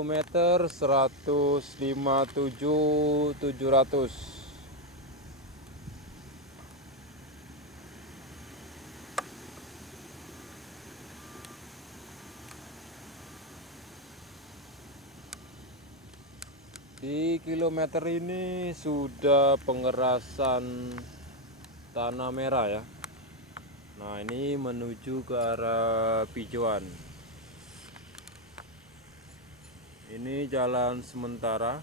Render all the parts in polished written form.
kilometer 157.700. Di kilometer ini sudah pengerasan tanah merah ya. Nah, ini menuju ke arah Pijuan. Ini jalan sementara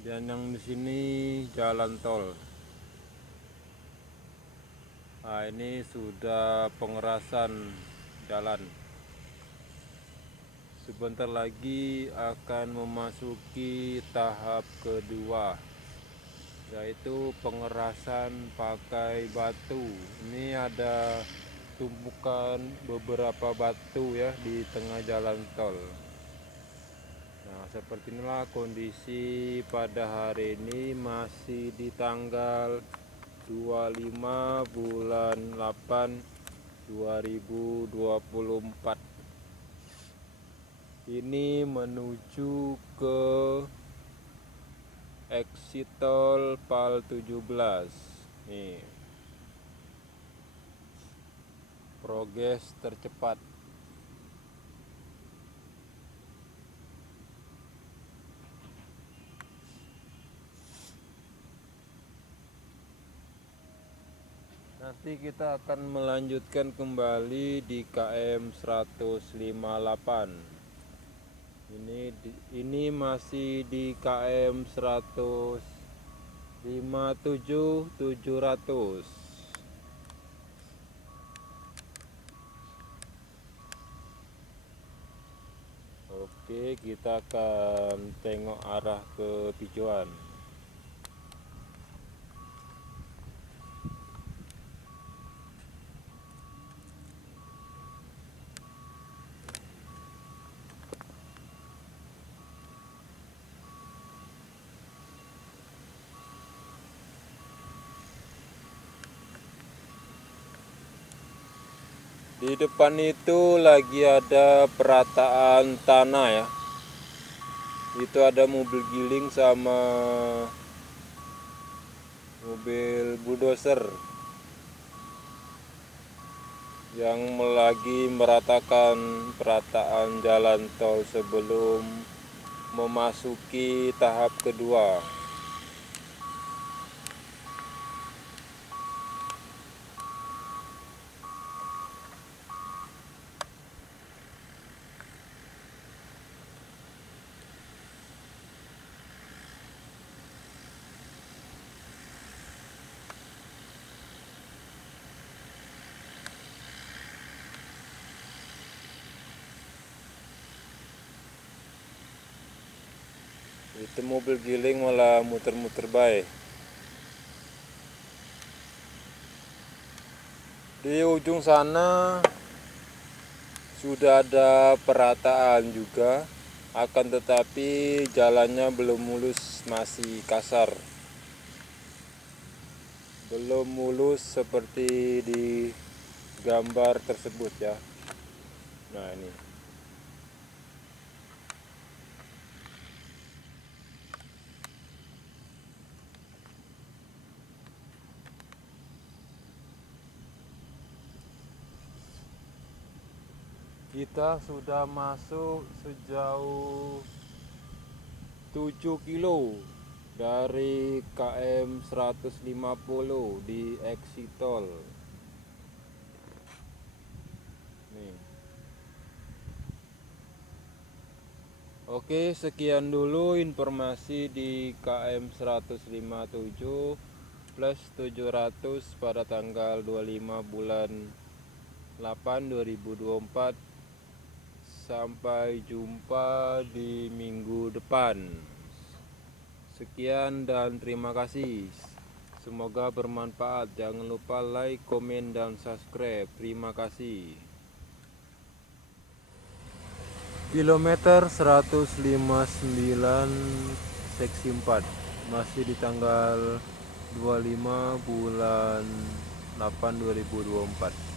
dan yang di sini jalan tol. Nah, ini sudah pengerasan jalan. Sebentar lagi akan memasuki tahap kedua, yaitu pengerasan pakai batu. Ini ada tumpukan beberapa batu ya di tengah jalan tol. Nah, seperti inilah kondisi pada hari ini, masih di tanggal 25 bulan 8 2024. Ini menuju ke exit tol PAL 17. Nih, progres tercepat. Nanti kita akan melanjutkan kembali di KM 158. Ini masih di KM 157.700. Oke, kita akan tengok arah ke Pijuan. Di depan itu lagi ada perataan tanah ya. Itu ada mobil giling sama mobil bulldozer yang lagi meratakan perataan jalan tol sebelum memasuki tahap kedua. Itu mobil giling malah muter-muter baik. Di ujung sana sudah ada perataan juga, akan tetapi jalannya belum mulus, masih kasar. Belum mulus seperti di gambar tersebut ya. Nah, ini. Kita sudah masuk sejauh 7 kilo dari KM 150 di exit tol. Nih. Oke, sekian dulu informasi di KM 157 plus 700 pada tanggal 25 bulan 8 2024. Sampai jumpa di minggu depan. Sekian dan terima kasih. Semoga bermanfaat. Jangan lupa like, komen, dan subscribe. Terima kasih. Kilometer 159 seksi 4. Masih di tanggal 25 bulan 8 2024.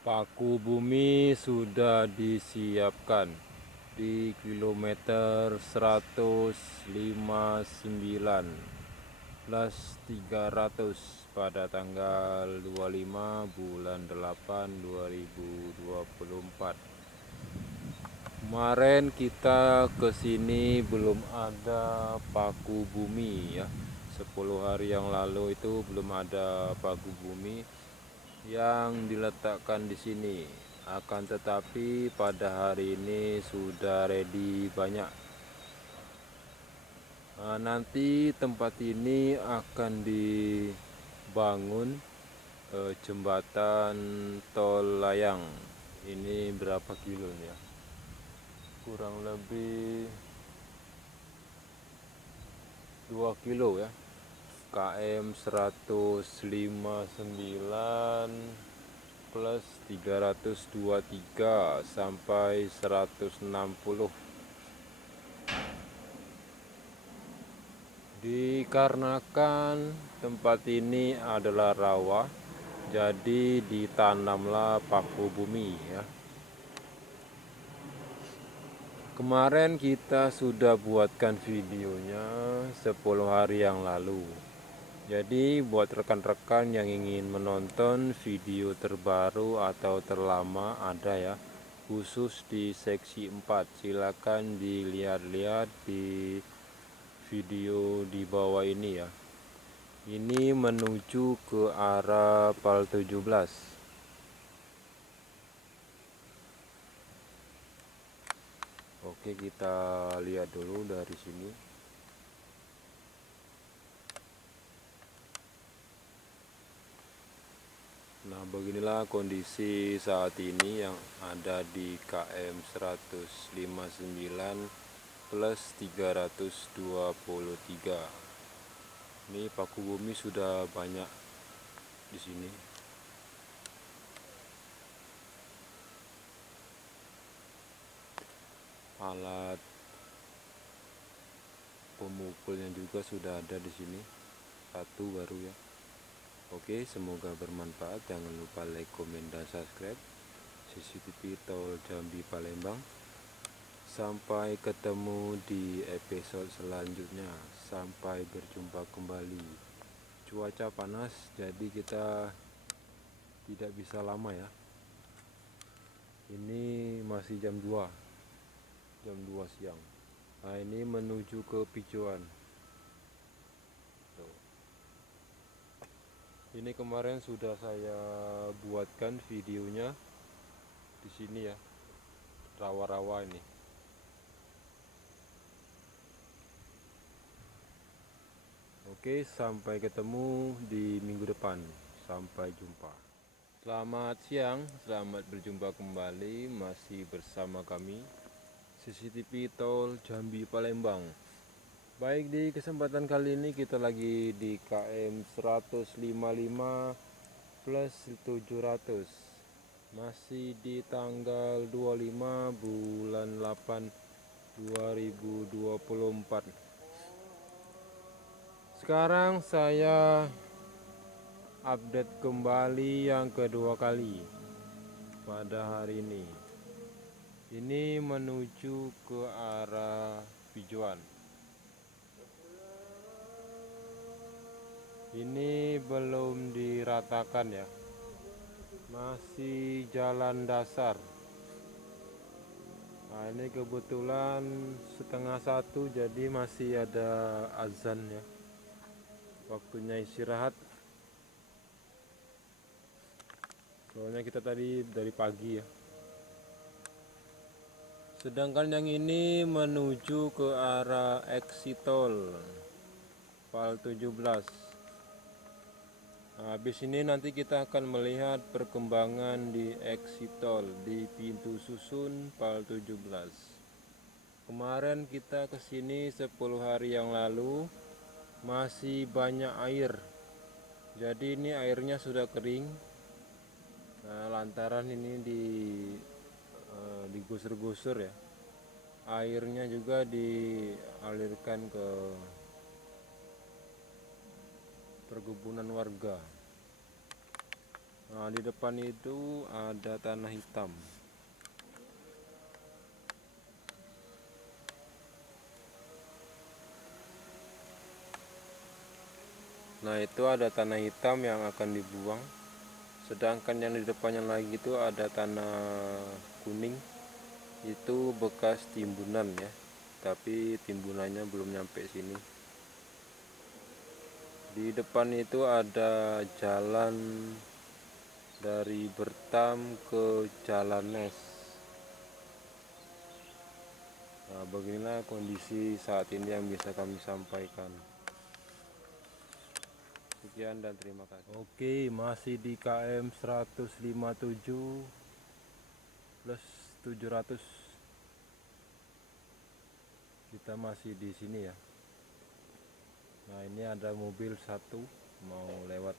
Paku bumi sudah disiapkan di kilometer 159 plus 300 pada tanggal 25 bulan 8 2024. Kemarin kita kesini belum ada paku bumi ya. 10 hari yang lalu itu belum ada paku bumi yang diletakkan di sini. Akan tetapi pada hari ini sudah ready banyak. Nanti tempat ini akan dibangun jembatan tol layang. Ini berapa kilo nih ya? Kurang lebih 2 kilo ya. KM 159 plus 323 sampai 160. Dikarenakan tempat ini adalah rawa, jadi ditanamlah paku bumi ya. Kemarin kita sudah buatkan videonya 10 hari yang lalu. Jadi buat rekan-rekan yang ingin menonton video terbaru atau terlama ada ya, khusus di seksi 4. Silakan dilihat-lihat di video di bawah ini ya. Ini menuju ke arah PAL 17. Oke, kita lihat dulu dari sini. Nah, beginilah kondisi saat ini yang ada di KM 159 plus 323. Ini paku bumi sudah banyak di sini. Alat pemukulnya juga sudah ada di sini. Satu baru ya. Oke, semoga bermanfaat. Jangan lupa like, komen, dan subscribe. CCTV Tol Jambi Palembang. Sampai ketemu di episode selanjutnya. Sampai berjumpa kembali. Cuaca panas, jadi kita tidak bisa lama ya. Ini masih jam 2 siang. Nah, ini menuju ke Picuan. Ini kemarin sudah saya buatkan videonya di sini ya, rawa-rawa ini. Oke, sampai ketemu di minggu depan. Sampai jumpa. Selamat siang, selamat berjumpa kembali masih bersama kami CCTV Tol Jambi Palembang. Baik, di kesempatan kali ini kita lagi di KM 155 plus 700. Masih di tanggal 25 bulan 8 2024. Sekarang saya update kembali yang kedua kali pada hari ini. Ini menuju ke arah Pijuan. Ini belum diratakan ya, masih jalan dasar. Nah, ini kebetulan setengah 1, jadi masih ada azan ya, waktunya istirahat. Soalnya kita tadi dari pagi ya. Sedangkan yang ini menuju ke arah exit tol PAL 17. Nah, habis ini nanti kita akan melihat perkembangan di exit tol di pintu susun PAL 17. Kemarin kita kesini 10 hari yang lalu, masih banyak air. Jadi ini airnya sudah kering. Nah, lantaran ini digusur-gusur ya. Airnya juga dialirkan ke perkebunan warga. Nah, di depan itu ada tanah hitam. Nah, itu ada tanah hitam yang akan dibuang. Sedangkan yang di depannya lagi itu ada tanah kuning. Itu bekas timbunan ya. Tapi timbunannya belum nyampe sini. Di depan itu ada jalan dari Bertam ke Jalan Nes. Nah, beginilah kondisi saat ini yang bisa kami sampaikan. Sekian dan terima kasih. Oke, masih di KM 157 plus 700. Kita masih di sini ya. Nah, ini ada mobil satu mau lewat.